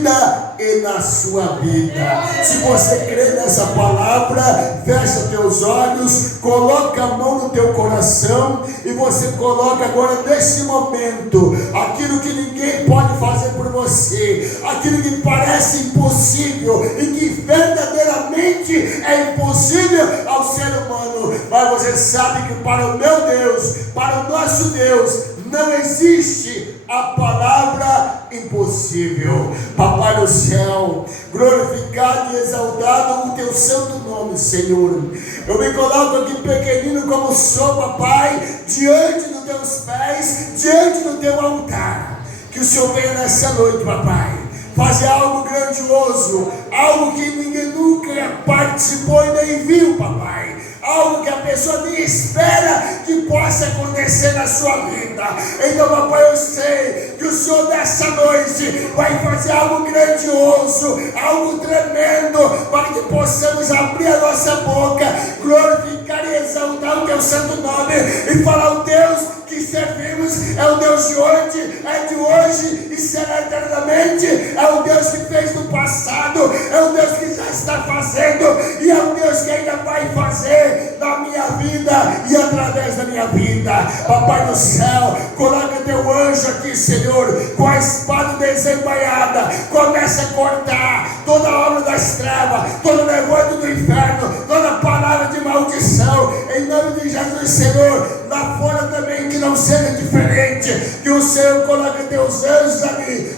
vida e na sua vida. Se você crê nessa palavra, fecha teus olhos, coloca a mão no teu coração e você coloca agora nesse momento aquilo que ninguém pode fazer por você, aquilo que parece impossível e que verdadeiramente é impossível ao ser humano, mas você sabe que para o meu Deus, para o nosso Deus, não existe a palavra impossível. Papai do céu, glorificado e exaltado o teu santo nome, Senhor. Eu me coloco aqui pequenino como sou, papai, diante dos teus pés, diante do teu altar. Que o Senhor venha nessa noite, papai, fazer algo grandioso, algo que ninguém nunca participou e nem viu, papai. Algo que a pessoa nem espera que possa acontecer na sua vida. Então, papai, eu sei que o Senhor nessa noite vai fazer algo grandioso, algo tremendo, para que possamos abrir a nossa boca, glorificar e exaltar o teu santo nome e falar: o Deus que servimos é o Deus de hoje e será eternamente. É o Deus que fez no passado, é o Deus que já está fazendo e é o Deus que ainda vai fazer na minha vida e através da minha vida. Papai do céu, coloca teu anjo aqui, Senhor, com a espada desembainhada, começa a cortar toda a obra das trevas, todo o nevoeiro do inferno, toda palavra de maldição, em nome de Jesus, Senhor. Lá fora também que não seja diferente, que o Senhor coloque teus anjos ali,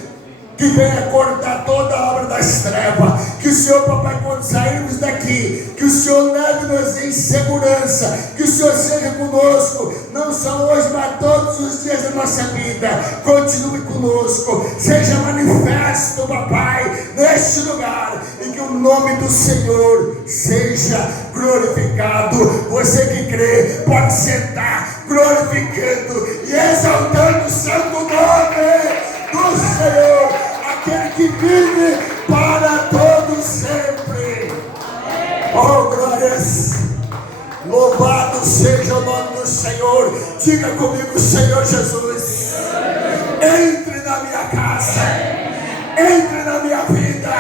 que venha cortar toda a obra das trevas. Que o Senhor, papai, quando sairmos daqui, que o Senhor leve-nos em segurança, que o Senhor seja conosco, não só hoje, mas todos os dias da nossa vida. Continue conosco, seja manifesto, papai, neste lugar, e que o nome do Senhor seja glorificado. Você que crê, pode sentar, glorificando e exaltando o santo nome do Senhor, aquele que vive para todos sempre. Oh, glórias! Louvado seja o nome do Senhor. Diga comigo: Senhor Jesus, entre na minha casa, entre na minha vida,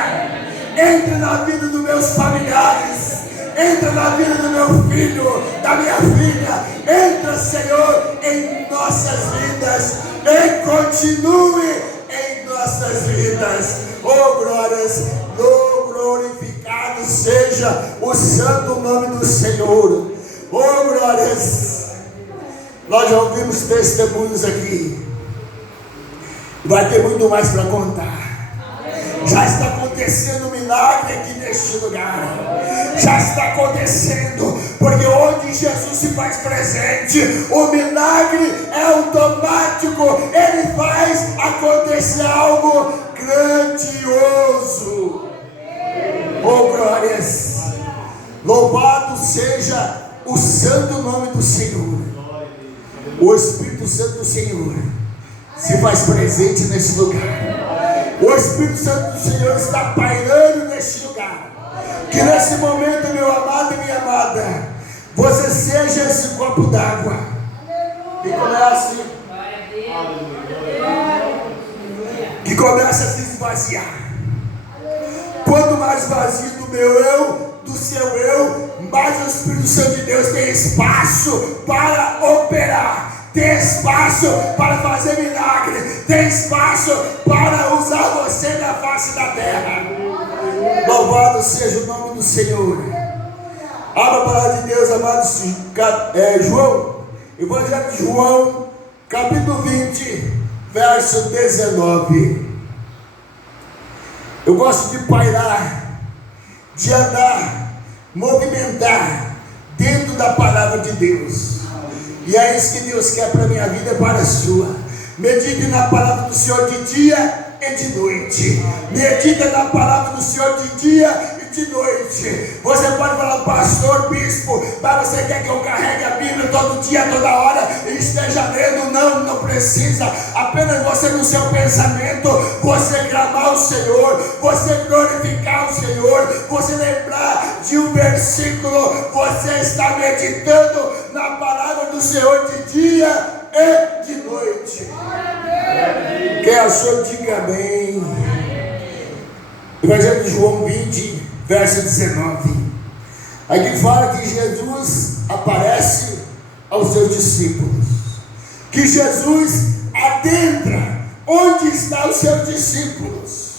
entre na vida dos meus familiares, entra na vida do meu filho, da minha filha. Entra, Senhor, em nossas vidas e continue em nossas vidas. Oh, glórias! Glorificado seja o santo nome do Senhor. Oh, glórias! Nós já ouvimos testemunhos aqui, vai ter muito mais para contar. Já está acontecendo um milagre aqui neste lugar. Já está acontecendo, porque onde Jesus se faz presente, o milagre é automático. Ele faz acontecer algo grandioso. Oh, glórias! Louvado seja o santo nome do Senhor. O Espírito Santo do Senhor se faz presente nesse lugar. O Espírito Santo do Senhor está pairando neste lugar. Que nesse momento, meu amado e minha amada, você seja esse copo d'água que comece a se esvaziar. Quanto mais vazio do meu eu, do seu eu, mais o Espírito Santo de Deus tem espaço para operar. Tem espaço para fazer milagre. Tem espaço para usar você na face da terra. Louvado seja o nome do Senhor. Abra a palavra de Deus, amados. João, Evangelho de João, capítulo 20, verso 19. Eu gosto de pairar, de andar, movimentar dentro da palavra de Deus. E é isso que Deus quer para a minha vida e para a sua. Medite na palavra do Senhor de dia e de noite. Medita na palavra do Senhor de dia e de noite. Você pode falar: pastor, bispo, mas você quer que eu carregue a Bíblia todo dia, toda hora e esteja lendo? Não, não precisa. Apenas você no seu pensamento, você clamar o Senhor, você glorificar o Senhor, você lembrar de um versículo, você está meditando na palavra do Senhor de dia e de noite. Quem achou, diga amém. Evangelho de João 20, verso 19. Aqui fala que Jesus aparece aos seus discípulos, que Jesus adentra onde estão os seus discípulos.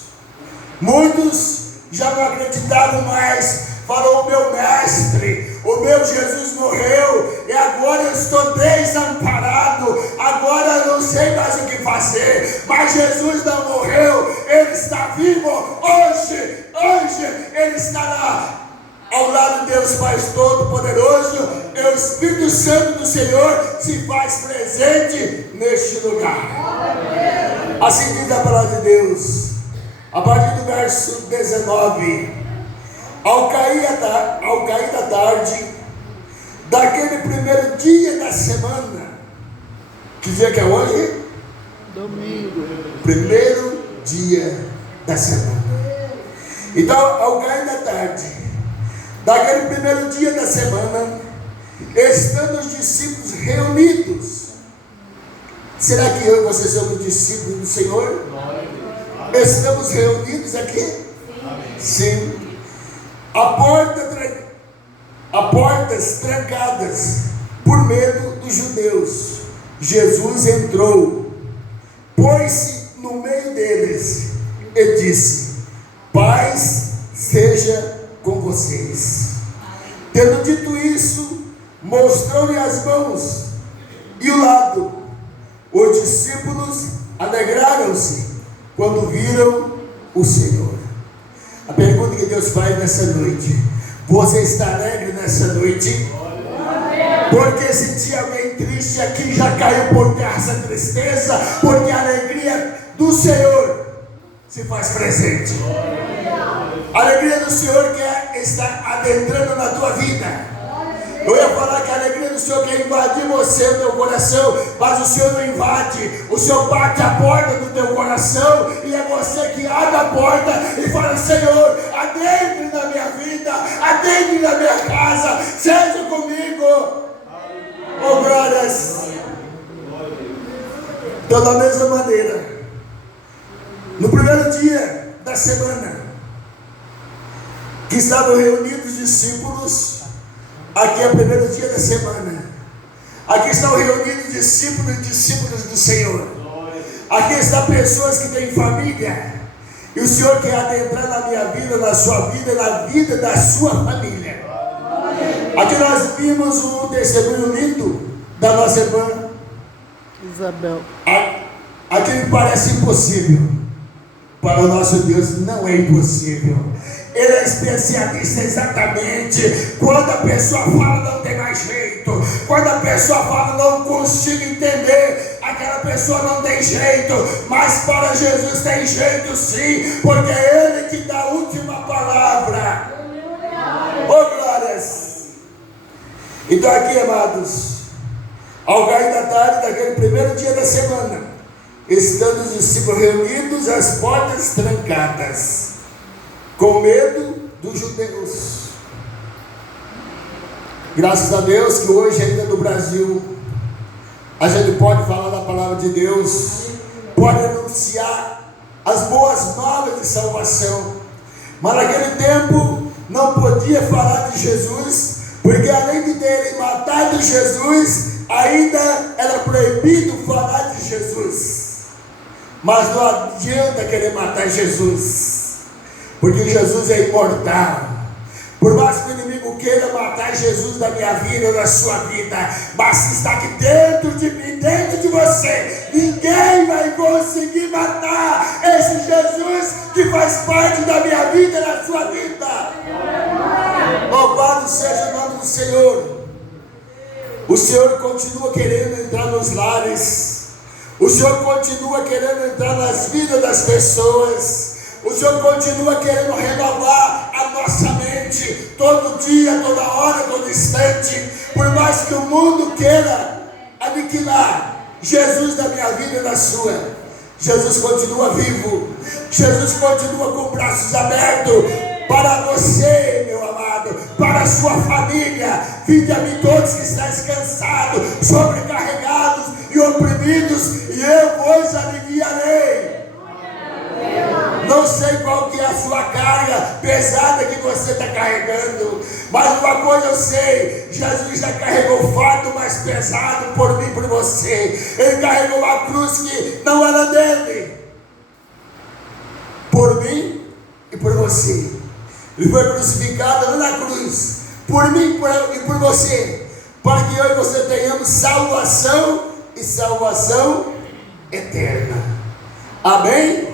Muitos já não acreditavam mais. Falou: o meu mestre, o meu Jesus morreu, e agora eu estou desamparado, agora eu não sei mais o que fazer. Mas Jesus não morreu, Ele está vivo. Hoje Ele estará ao lado de Deus Pai Todo-Poderoso, e o Espírito Santo do Senhor se faz presente neste lugar. Assim diz a palavra de Deus, a partir do verso 19. Ao cair da tarde, daquele primeiro dia da semana, que dia que é hoje? Domingo. Primeiro dia da semana. Então, ao cair da tarde, daquele primeiro dia da semana, estando os discípulos reunidos. Será que eu e você somos discípulos do Senhor? Estamos reunidos aqui? Sim. A portas trancadas por medo dos judeus. Jesus entrou, pôs-se no meio deles e disse: paz seja com vocês. Tendo dito isso, mostrou-lhe as mãos e o lado. Os discípulos alegraram-se quando viram o Senhor. A pergunta que Deus faz nessa noite: você está alegre nessa noite? Porque se tinha alguém triste aqui, já caiu por terra essa tristeza, porque a alegria do Senhor se faz presente. A alegria do Senhor quer estar adentrando na tua vida. Eu ia falar que a alegria do Senhor quer invadir você, o teu coração, mas o Senhor não invade. O Senhor bate a porta do teu coração, e é você que abre a porta e fala: Senhor, adentre na minha vida, adentre na minha casa, seja comigo. Oh, glórias. Então, da mesma maneira, no primeiro dia da semana, que estavam reunidos os discípulos. Aqui é o primeiro dia da semana. Aqui estão reunidos discípulos e discípulos do Senhor. Aqui estão pessoas que têm família, e o Senhor quer adentrar na minha vida, na sua vida e na vida da sua família. Aqui nós vimos um testemunho lindo da nossa irmã Isabel. Aquilo que parece impossível, para o nosso Deus não é impossível. Ele é especialista exatamente. Quando a pessoa fala não tem mais jeito, quando a pessoa fala não consigo entender, aquela pessoa não tem jeito, mas para Jesus tem jeito sim, porque é Ele que dá a última palavra. Oh, glórias! Então aqui, amados, ao cair da tarde daquele primeiro dia da semana, estando os discípulos reunidos, as portas trancadas, com medo dos judeus. Graças a Deus que hoje ainda no Brasil a gente pode falar da palavra de Deus, pode anunciar as boas novas de salvação. Mas naquele tempo não podia falar de Jesus, porque além de terem matado Jesus, ainda era proibido falar de Jesus. Mas não adianta querer matar Jesus, porque Jesus é imortal. Por mais que o inimigo queira matar Jesus da minha vida ou da sua vida, mas está aqui dentro de mim, dentro de você, ninguém vai conseguir matar esse Jesus que faz parte da minha vida e da sua vida. Louvado seja o nome do Senhor. O Senhor continua querendo entrar nos lares. O Senhor continua querendo entrar nas vidas das pessoas. O Senhor continua querendo renovar a nossa mente todo dia, toda hora, todo instante. Por mais que o mundo queira aniquilar Jesus da minha vida e da sua, Jesus continua vivo. Jesus continua com braços abertos para você, meu amado, para a sua família. Vinde a mim todos que estáis cansados, sobrecarregados e oprimidos, e eu vos aliviarei. Não sei qual que é a sua carga pesada que você está carregando, mas uma coisa eu sei: Jesus já carregou o fardo mais pesado por mim e por você. Ele carregou uma cruz que não era dele, por mim e por você. Ele foi crucificado lá na cruz, por mim e por você, para que eu e você tenhamos salvação e salvação eterna. Amém?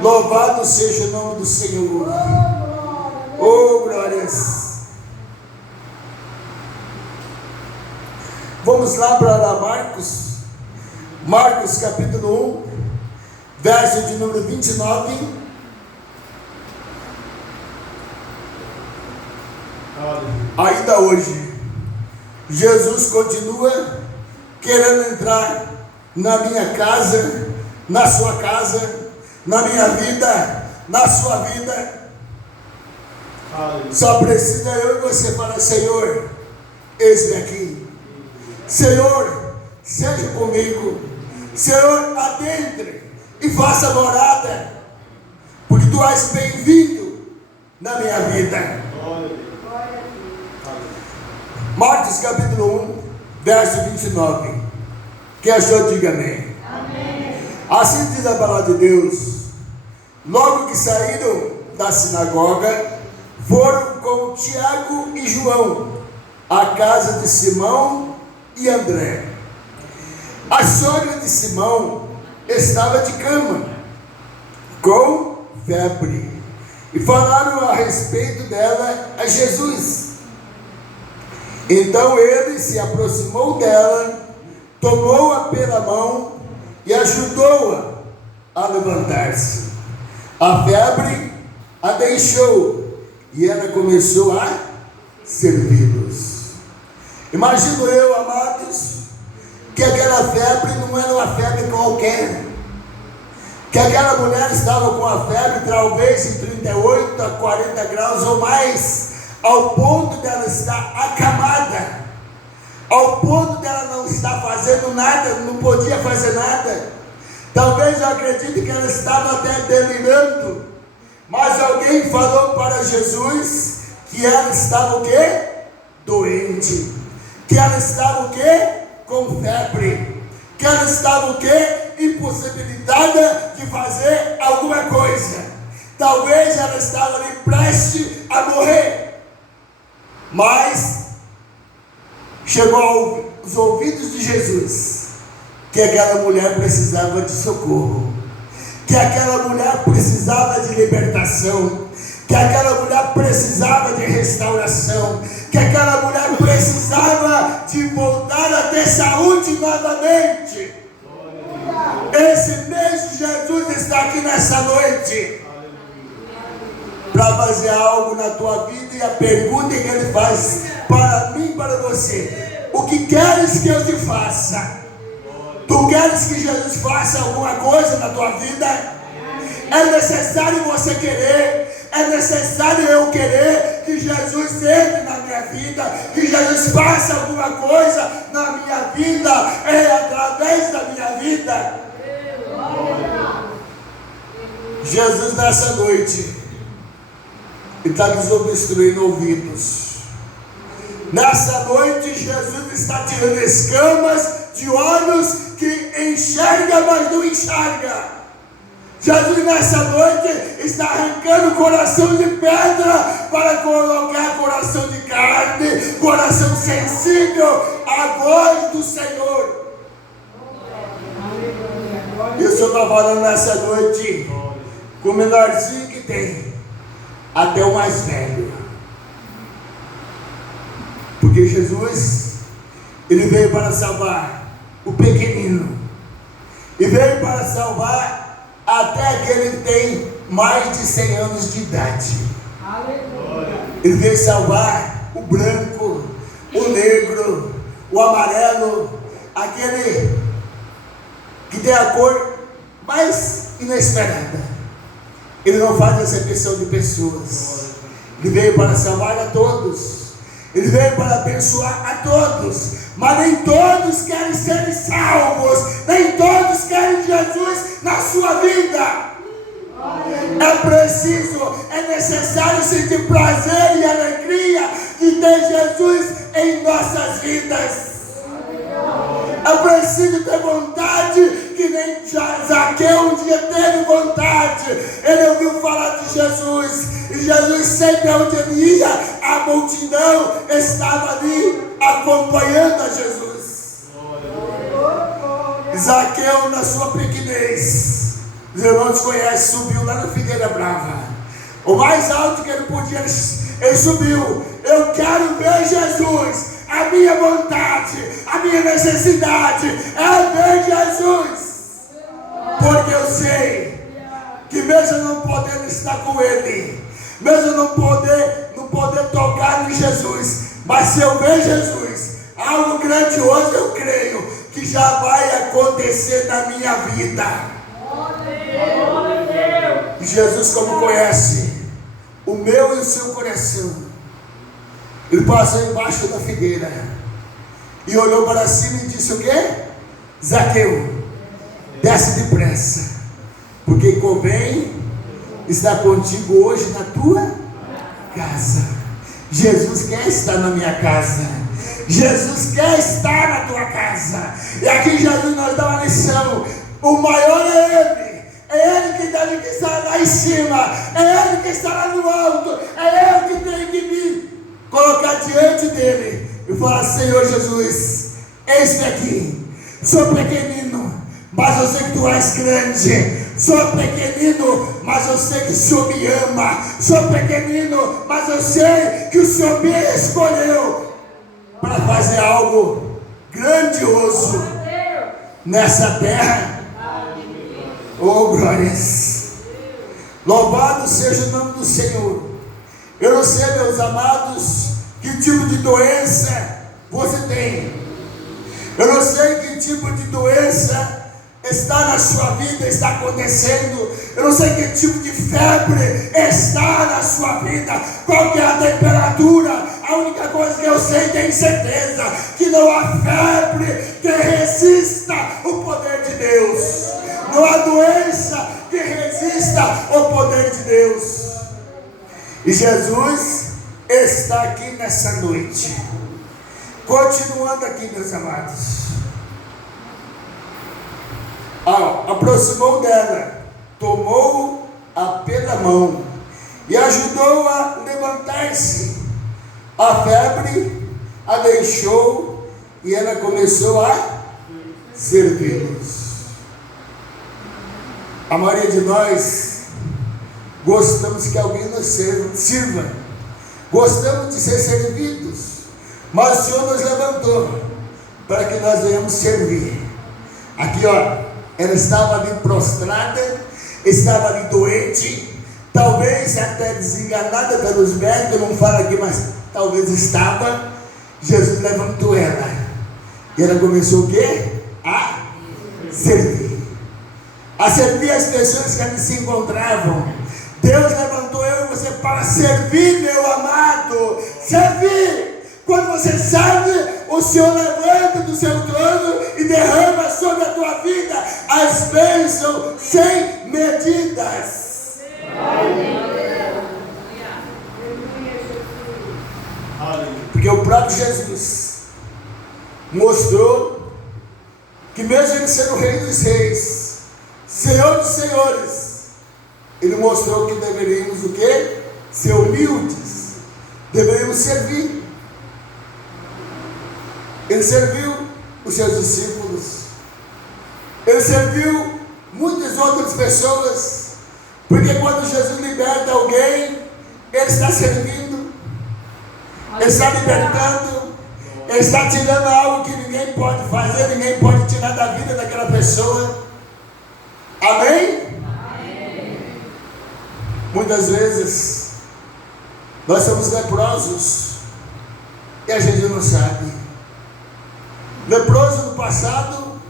Louvado seja o nome do Senhor. Oh, glórias. Vamos lá para Marcos capítulo 1, verso de número 29. Ainda hoje, Jesus continua querendo entrar na minha casa, na sua casa, na minha vida, na sua vida. Só precisa eu e você falar: Senhor, eis-me aqui. Senhor, seja comigo. Senhor, adentre e faça morada, porque tu és bem-vindo na minha vida. Marcos capítulo 1, verso 29. Quem achou, diga amém. Amém. Assim diz a palavra de Deus: logo que saíram da sinagoga, foram com Tiago e João à casa de Simão e André. A sogra de Simão estava de cama, com febre, e falaram a respeito dela a Jesus. Então ele se aproximou dela, tomou-a pela mão e ajudou-a a levantar-se. A febre a deixou e ela começou a servi-los. Imagino eu, amados, que aquela febre não era uma febre qualquer, que aquela mulher estava com a febre talvez em 38 a 40 graus ou mais, ao ponto dela estar acamada, ao ponto dela não estar fazendo nada, não podia fazer nada. Talvez eu acredite que ela estava até delirando, mas alguém falou para Jesus que ela estava o quê? Doente, que ela estava o quê? Com febre, que ela estava o quê? Impossibilitada de fazer alguma coisa. Talvez ela estava ali prestes a morrer. Mas chegou aos ouvidos de Jesus que aquela mulher precisava de socorro, que aquela mulher precisava de libertação, que aquela mulher precisava de restauração, que aquela mulher precisava de voltar a ter saúde novamente. Esse mesmo Jesus está aqui nessa noite para fazer algo na tua vida, e a pergunta que ele faz para mim e para você: o que queres que eu te faça? Tu queres que Jesus faça alguma coisa na tua vida? É necessário você querer, é necessário eu querer que Jesus entre na minha vida, que Jesus faça alguma coisa na minha vida, através da minha vida. Jesus nessa noite está desobstruindo ouvidos. Nessa noite Jesus está tirando escamas de olhos que enxerga, mas não enxerga. Jesus nessa noite está arrancando coração de pedra para colocar coração de carne, coração sensível à voz do Senhor. E o Senhor está falando nessa noite com o menorzinho que tem até o mais velho, porque Jesus, ele veio para salvar o pequenino, e veio para salvar até aquele que tem mais de 100 anos de idade. Aleluia. Ele veio salvar o branco, o negro, o amarelo, aquele que tem a cor mais inesperada. Ele não faz acepção de pessoas. Ele veio para salvar a todos. Ele veio para abençoar a todos. Mas nem todos querem ser salvos. Nem todos querem Jesus na sua vida. É necessário sentir prazer e alegria de ter Jesus em nossas vidas. É preciso ter vontade, que nem Zaqueu um dia teve vontade. Ele ouviu falar de Jesus, e Jesus sempre onde ele ia, a multidão estava ali acompanhando a Jesus. Zaqueu, na sua pequenez, os irmãos conhecem, subiu lá na Figueira Brava, o mais alto que ele podia, ele subiu. Eu quero ver Jesus. A minha vontade, a minha necessidade é ver Jesus, porque eu sei que mesmo não podendo estar com Ele, mesmo não poder tocar em Jesus, mas se eu ver Jesus, algo grandioso eu creio que já vai acontecer na minha vida. E Jesus, como conhece o meu e o seu coração, ele passou embaixo da figueira e olhou para cima e disse o quê? Zaqueu, desce depressa, porque convém estar contigo hoje na tua casa. Jesus quer estar na minha casa. Jesus quer estar na tua casa. E aqui Jesus nos dá uma lição. O maior é Ele. É Ele que deve estar lá em cima. É Ele que está lá no alto. É Ele que tem que vir colocar diante dele e falar: Senhor Jesus, eis-me aqui, sou pequenino, mas eu sei que tu és grande. Sou pequenino, mas eu sei que o Senhor me ama. Sou pequenino, mas eu sei que o Senhor me escolheu para fazer algo grandioso nessa terra. Oh, glórias! Louvado seja o nome do Senhor. Eu não sei, meus amados, que tipo de doença você tem. Eu não sei que tipo de doença está na sua vida, está acontecendo. Eu não sei que tipo de febre está na sua vida. Qual que é a temperatura? A única coisa que eu sei, tenho certeza, que não há febre que resista o poder de Deus. Não há doença que resista o poder de Deus. E Jesus está aqui nessa noite. Continuando aqui, meus amados. Aproximou dela, tomou-a pela mão e ajudou-a a levantar-se. A febre a deixou e ela começou a servi-los. A maioria de nós gostamos que alguém nos sirva. Gostamos de ser servidos. Mas o Senhor nos levantou para que nós venhamos servir. Aqui, ela estava ali prostrada, estava ali doente, talvez até desenganada pelos médicos, não fala aqui, mas talvez estava. Jesus levantou ela. E ela começou o quê? A servir. A servir as pessoas que ali se encontravam. Deus levantou eu e você para servir, meu amado. Servir. Quando você serve, o Senhor levanta do seu trono e derrama sobre a tua vida as bênçãos sem medidas. Porque o próprio Jesus mostrou que mesmo ele sendo o Rei dos Reis, Senhor dos Senhores, ele mostrou que deveríamos o quê? Ser humildes, deveríamos servir. Ele serviu os seus discípulos, ele serviu muitas outras pessoas, porque quando Jesus liberta alguém, ele está servindo, ele está libertando, ele está tirando algo que ninguém pode fazer, ninguém pode tirar da vida daquela pessoa. Amém? Amém. Muitas vezes nós somos leprosos e a gente não sabe. Leproso no passado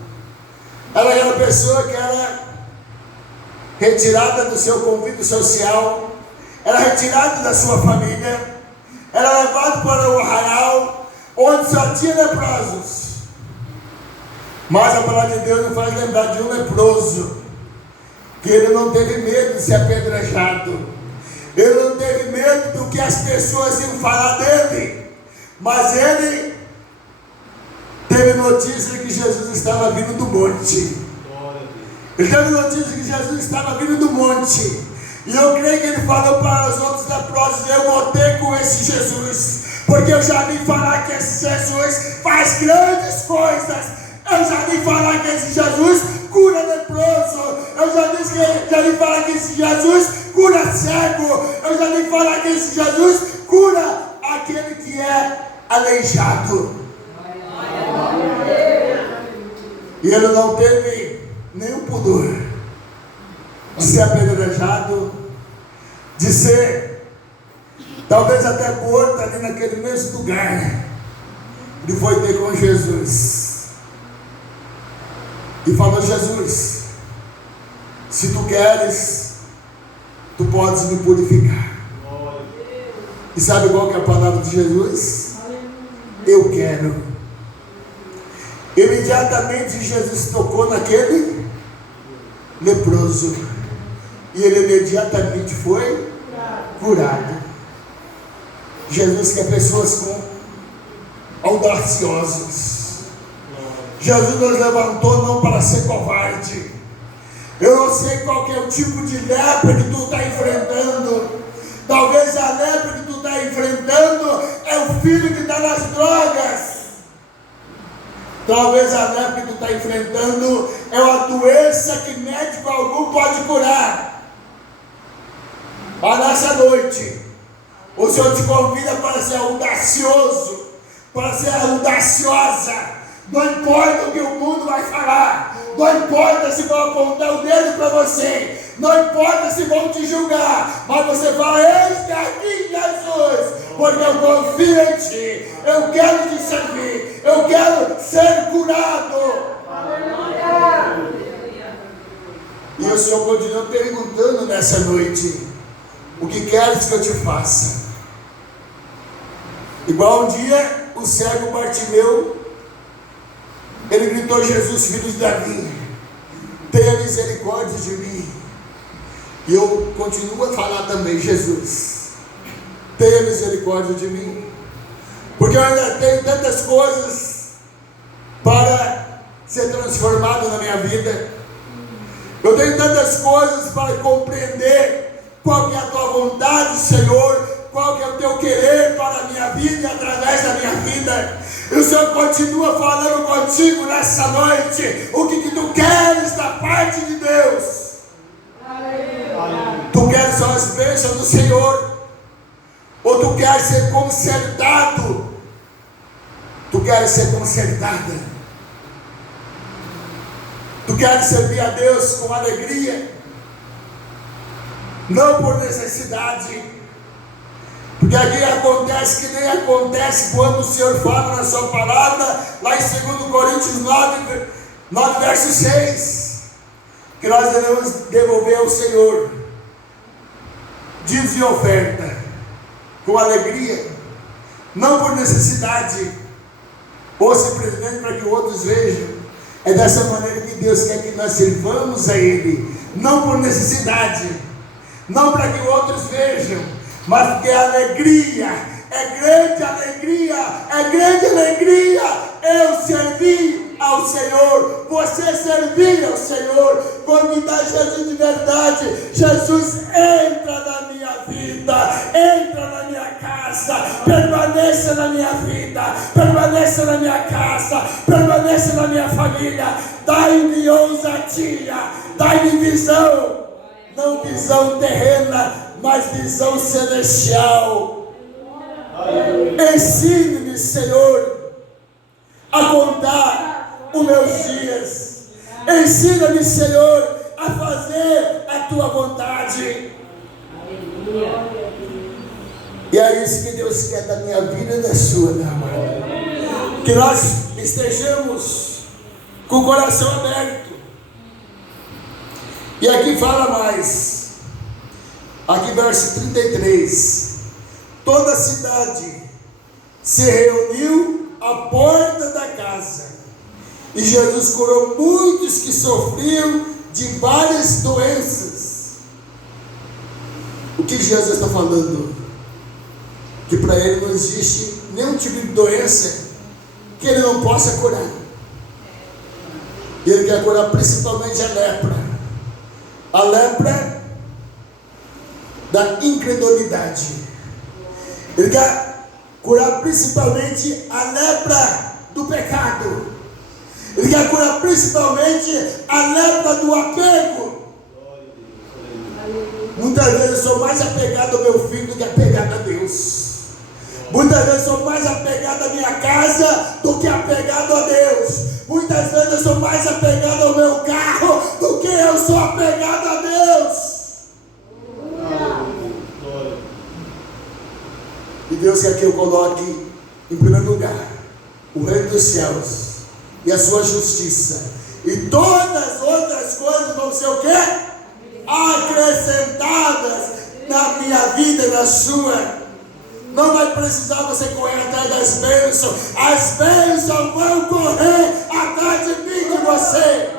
era aquela pessoa que era retirada do seu convívio social, era retirada da sua família, era levado para o arraial onde só tinha leprosos. Mas a palavra de Deus nos faz lembrar de um leproso que ele não teve medo de ser apedrejado, ele não teve medo do que as pessoas iam falar dele, mas ele teve notícia que Jesus estava vindo do monte. Ele teve notícia que Jesus estava vindo do monte. E eu creio que ele falou para os outros leprosos: eu vou ter com esse Jesus, porque eu já vi falar que esse Jesus faz grandes coisas. Eu já vi falar que esse Jesus cura leproso. Eu já vi falar que esse Jesus cura cego. Eu já vi falar que esse Jesus cura aquele que é aleijado. E ele não teve nenhum pudor de ser apedrejado, de ser talvez até morto ali naquele mesmo lugar. Ele foi ter com Jesus e falou: Jesus, se tu queres, tu podes me purificar. E sabe qual que é a palavra de Jesus? Eu quero. Imediatamente Jesus tocou naquele leproso e ele imediatamente foi curado. Jesus quer pessoas com audaciosas. Jesus nos levantou não para ser covarde. Eu não sei qual que é o tipo de lepra que tu está enfrentando. Talvez a lepra que tu está enfrentando é o filho que está nas drogas. Talvez a lepra que tu está enfrentando é uma doença que médico algum pode curar. Mas nessa noite, o Senhor te convida para ser audacioso, para ser audaciosa. Não importa o que o mundo vai falar, não importa se vão apontar o dedo para você, não importa se vão te julgar, mas você fala: eis-me aqui, Jesus, porque eu confio em ti, eu quero te servir, eu quero ser curado. E o Senhor continua perguntando nessa noite: o que queres que eu te faça? Igual um dia o cego Bartimeu, ele gritou: Jesus, filho de Davi, tenha misericórdia de mim. E eu continuo a falar também: Jesus, tenha misericórdia de mim, porque eu ainda tenho tantas coisas para ser transformado na minha vida. Eu tenho tantas coisas para compreender qual que é a tua vontade, Senhor, qual que é o teu querer para a minha vida e através da minha vida. E o Senhor continua falando contigo nessa noite: o que tu queres da parte de Deus? Tu queres só as bênçãos do Senhor? Ou tu queres ser consertado? Tu queres ser consertada? Tu queres servir a Deus com alegria? Não por necessidade. Porque aqui acontece que nem acontece quando o Senhor fala na sua palavra, lá em 2 Coríntios 9, verso 6, que nós devemos devolver ao Senhor dízimos e oferta com alegria, não por necessidade, ou simplesmente para que outros vejam. É dessa maneira que Deus quer que nós sirvamos a Ele, não por necessidade, não para que outros vejam, mas porque a alegria, é grande alegria eu servir ao Senhor, você servir ao Senhor, convidar Jesus de verdade. Jesus, entra na minha vida, entra na minha casa, permaneça na minha vida, permaneça na minha casa, permaneça na minha família. Dai-me ousadia, dai-me visão, não visão terrena, mas visão celestial. Ensine-me, Senhor, a contar os meus dias. Ensina-me, Senhor, a fazer a tua vontade. E é isso que Deus quer da minha vida e da sua, meu amado. Que nós estejamos com o coração aberto. E aqui fala mais. Aqui verso 33. Toda a cidade se reuniu à porta da casa, e Jesus curou muitos que sofriam de várias doenças. O que Jesus está falando? Que para ele não existe nenhum tipo de doença que ele não possa curar. Ele quer curar principalmente a lepra. A lepra da incredulidade. Ele quer curar principalmente a lepra do pecado. Ele quer curar principalmente a lepra do apego. Muitas vezes eu sou mais apegado ao meu filho do que apegado a Deus. Muitas vezes eu sou mais apegado à minha casa do que apegado a Deus. Muitas vezes eu sou mais apegado ao meu carro do que eu sou apegado a Deus. E Deus quer que eu coloque em primeiro lugar o reino dos céus e a sua justiça. E todas as outras coisas vão ser o quê? Acrescentadas na minha vida e na sua. Não vai precisar você correr atrás das bênçãos. As bênçãos vão correr atrás de mim e de você.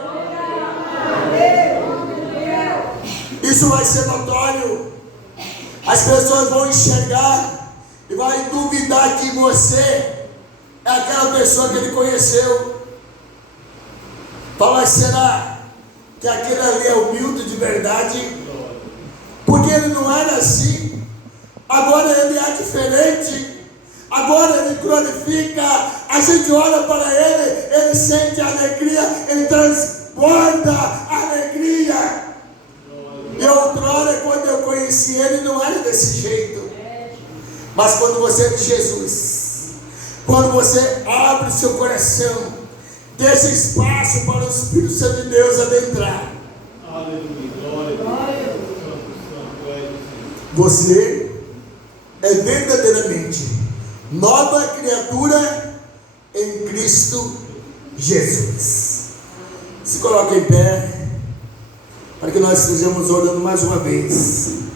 Isso vai ser notório. As pessoas vão enxergar e vai duvidar que você é aquela pessoa que ele conheceu. Fala, será que aquele ali é humilde de verdade? Porque ele não era assim. Agora ele é diferente. Agora ele glorifica. A gente olha para ele, ele sente alegria, ele transborda alegria. E outrora, quando eu conheci ele, não era desse jeito. Mas quando você é de Jesus, quando você abre o seu coração, deixa espaço para o Espírito Santo de Deus adentrar. Você é verdadeiramente nova criatura em Cristo Jesus. Se coloque em pé, para que nós estejamos orando mais uma vez.